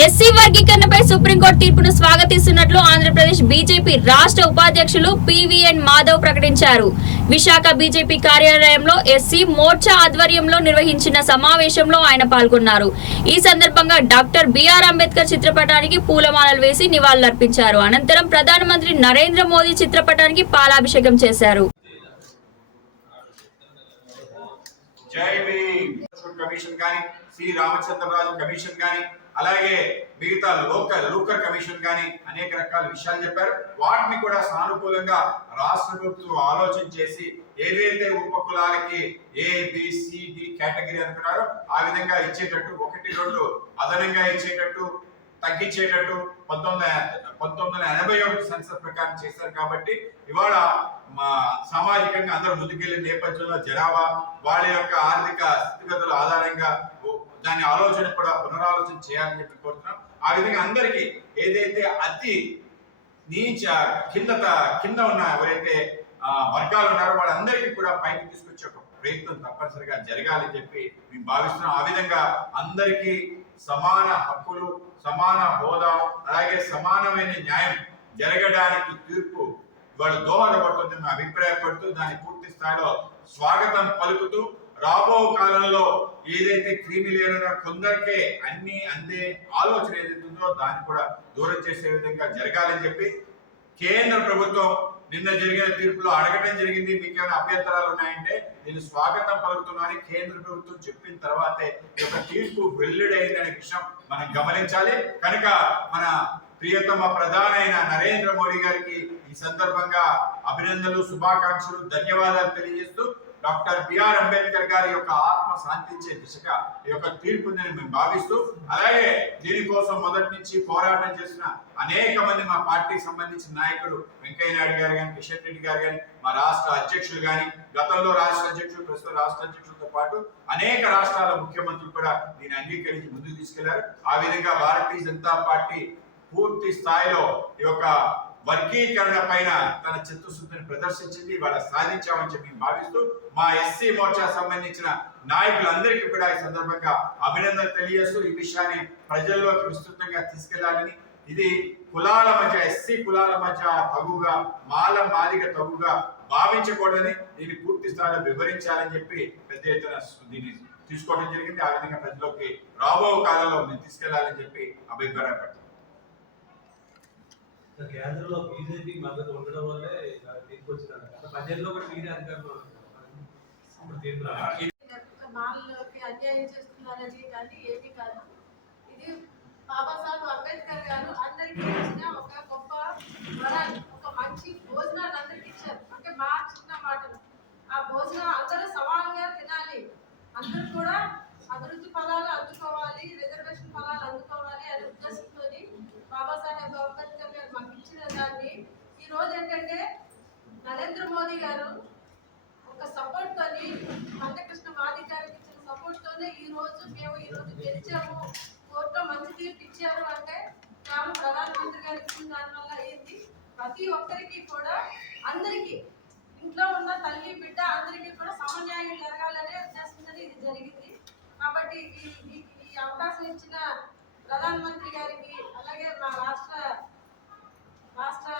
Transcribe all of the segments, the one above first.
SC వర్గీకరణపై supreme court తీర్పును స్వాగతిస్తున్నట్లు Andhra Pradesh BJP రాష్ట్ర ఉపాధ్యక్షులు పివిఎన్ మాధవ్ ప్రకటించారు. విశాఖ బీజేపీ కార్యాలయంలో ఎస్సీ మోర్చా ఆధ్వర్యంలో నిర్వహించిన సమావేశంలో ఆయన పాల్గొన్నారు. ఈ సందర్భంగా డాక్టర్ బిఆర్ అంబేద్కర్ చిత్రపటానికి పూలమాలలు వేసి నివాళులర్పించారు. అనంతరం ప్రధానమంత్రి నరేంద్ర మోదీ చిత్రపటానికి పాలాభిషేకం చేశారు. జై భీమ్. కమిషన్ కానీ రామచంద్రరాజు కమిషన్ కానీ అలాగే మిగతా లోకల్ లోకల్ కమిషన్ కానీ అనేక రకాల విషయాలు చెప్పారు. వాటిని కూడా సానుకూలంగా రాష్ట్ర ప్రభుత్వం ఆలోచన చేసి ఏవైతే ఉపకులాలకి ఏ బిసిడి కేటగిరీ అనుకున్నారో ఆ విధంగా ఇచ్చేటట్టు ఒకటి రెండు అదనంగా ఇచ్చేటట్టు తగ్గించేటట్టు పంతొమ్మిది పంతొమ్మిది వందల ఎనభై ఒకటి సెన్సస్ ప్రకారం చేశారు కాబట్టి ఇవాళ మా సామాజికంగా అందరూ ముందుకెళ్ళే నేపథ్యంలో జనాభా వాళ్ళ యొక్క ఆర్థిక స్థితిగతుల ఆధారంగా దాని ఆలోచన కూడా పునరాలోచన చేయాలని చెప్పి కోరుతున్నాం. ఆ విధంగా అందరికీ ఏదైతే అతి నీచ కింద కింద ఉన్న ఎవరైతే వర్గాలు ఉన్నారో వాళ్ళందరికీ కూడా పైకి తీసుకొచ్చే ఒక ప్రయత్నం తప్పనిసరిగా జరగాలని చెప్పి మేము భావిస్తున్నాం. ఆ విధంగా అందరికీ సమాన హక్కులు సమాన హోదా అలాగే సమానమైన న్యాయం జరగడానికి తీర్పు ఇవాళ దోహదపడుతుంది మేము అభిప్రాయపడుతూ దాన్ని పూర్తి స్థాయిలో స్వాగతం పలుకుతూ రాబో కాలంలో ఏదైతే క్రీమి లేనో కొందరికే అన్ని అందే ఆలోచన ఏదైతే ఉందో దాన్ని కూడా దూరం చేసే విధంగా జరగాలని చెప్పి కేంద్ర ప్రభుత్వం నిన్న జరిగిన తీర్పులో అడగడం జరిగింది. మీకు ఏమైనా అభ్యంతరాలు ఉన్నాయంటే నేను స్వాగతం పలుకుతున్నానని కేంద్ర ప్రభుత్వం చెప్పిన తర్వాతే ఒక తీర్పు వెల్లుడైంది అనే విషయం మనం గమనించాలి. కనుక మన ప్రియతమ ప్రధానైన అయిన నరేంద్ర మోడీ గారికి ఈ సందర్భంగా అభినందనలు శుభాకాంక్షలు ధన్యవాదాలు తెలియజేస్తూ డాక్టర్ బిఆర్ అంబేద్కర్ గారి యొక్క ఆత్మ శాంతించే దిశగా ఈ యొక్క తీర్పుందని మేము భావిస్తూ అలాగే దీనికోసం మొదటి నుంచి పోరాటం చేసిన అనేక మంది మా పార్టీకి సంబంధించిన నాయకులు వెంకయ్య నాయుడు గారు కానీ కిషన్ రెడ్డి గారు కానీ మా రాష్ట్ర అధ్యక్షులు కానీ గతంలో రాష్ట్ర అధ్యక్షులు ప్రస్తుత రాష్ట్ర అధ్యక్షులతో పాటు అనేక రాష్ట్రాల ముఖ్యమంత్రులు కూడా దీన్ని అంగీకరించి ముందుకు తీసుకెళ్ళారు. ఆ విధంగా భారతీయ జనతా పార్టీ పూర్తి స్థాయిలో ఈ యొక్క వర్గీకరణ పైన తన చిత్తశుద్ధిని ప్రదర్శించింది ఇవాళ సాధించామని చెప్పి భావిస్తూ మా ఎస్సీ మోర్చా సంబంధించిన నాయకులందరికీ కూడా ఈ సందర్భంగా అభినందన తెలియజేస్తూ ఈ విషయాన్ని ప్రజల్లోకి విస్తృతంగా తీసుకెళ్ళాలని. ఇది కులాల మధ్య ఎస్సీ కులాల మధ్య తగుగా మాల మాదిగ తగుగా భావించకూడదని దీన్ని పూర్తి స్థాయిలో వివరించాలని చెప్పి పెద్ద ఎత్తున దీన్ని తీసుకోవడం జరిగింది. ఆ విధంగా ప్రజల్లోకి రాబో కాలంలో మేము తీసుకెళ్ళాలని చెప్పి అభిప్రాయపడుతుంది కేంద్రంలో బీజేపీ మద్దతు ఉండడం వల్లే తీర్పు వచ్చిందంట గత పదేళ్ళలో కూడా మీరే అధికారంలో. మాల్లోకి అన్యాయం చేస్తున్నారని కానీ ఏమీ కాదు. ఇది బాబాసాహెబ్ అంబేద్కర్ గారు అందరికీ ఇచ్చిన ఒక గొప్ప వరాలు ఒక మంచి భోజనాలు అందరికీ ఇచ్చారు. అంటే మా చిన్న మాటలు. ఆ భోజనం అందరూ సమానంగా తినాలి. అందరూ కూడా అభివృద్ధి ఫలాలు అందుకోవాలి రిజర్వేషన్ ఫలాలు అందుకోవాలి అనే ఉద్దేశంతో బాబాసాహెబ్ అంబేద్కర్ గారు మాకు ఇచ్చిన దాన్ని. ఈ రోజు ఏంటంటే నరేంద్ర మోదీ గారు ఒక సపోర్ట్ తోని మందకృష్ణ మాది గారికి ఇచ్చిన సపోర్ట్ తోనే ఈ రోజు మేము ఈ రోజు గెలిచాము. కోర్టులో మంచి తీర్పు ఇచ్చారు అంటే తాము ప్రధానమంత్రి గారు ఇచ్చిన దానివల్ల ఏంటి? ప్రతి ఒక్కరికి కూడా అందరికీ ఇంట్లో ఉన్న తల్లి బిడ్డ అందరికీ కూడా సమన్యాయం జరగాలనే ఉద్దేశంతో ఇది జరిగింది. కాబట్టి ఈ అవకాశం ఇచ్చిన ప్రధానమంత్రి గారికి అలాగే మా రాష్ట్ర రాష్ట్ర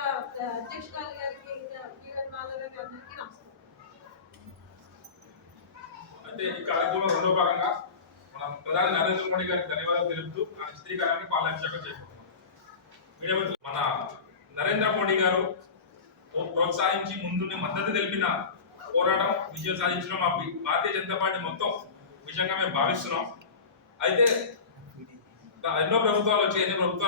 అధ్యక్షురాలు గారికి పిఎన్ మాధవ్ గారికి అందరికీ నమస్కారం అంటే ఈ కార్యక్రమం రెండో భాగంగా మనం ప్రధాని నరేంద్ర మోడీ గారికి ధన్యవాదాలు తెలుపుతూ ఆ చిత్రీకరణాన్ని పాలాభిషేకం చేసుకుంటున్నాం. మీడియా మన నరేంద్ర మోడీ గారు ప్రోత్సహించి ముందునే మద్దతు తెలిపిన పోరాటం విజయం సాధించడం మా భారతీయ జనతా పార్టీ మొత్తం విషయంగా మేము భావిస్తున్నాం. అయితే ఎన్నో ప్రభుత్వాలు వచ్చి ఎన్నో ప్రభుత్వాలు